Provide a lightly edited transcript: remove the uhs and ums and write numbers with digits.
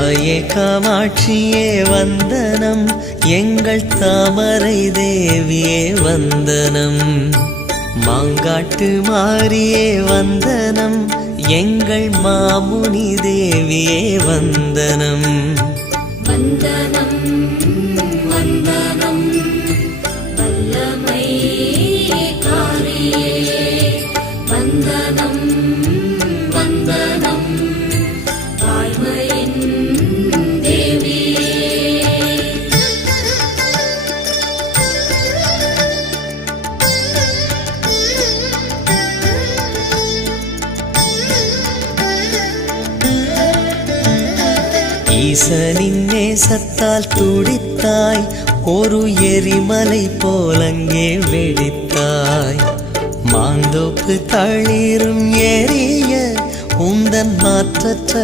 தாயே காமாட்சியே வந்தனம், எங்கள் தாமரை தேவியே வந்தனம். மாங்காட்டு மாரியே வந்தனம், எங்கள் மாமுனி தேவியே வந்தனம். வந்தனம் வந்தனம் வல்லமை காரியே, வந்தனம் வந்தனம் வாய்மையின் தேவியே. ஈசனின் நேசத்தால் துடித்தாய், ஒரு எரிமலை போலங்கே வெடித்தாய். மாந்தோப்பு தளிரும் எரிய உந்தன் மாற்றற்ற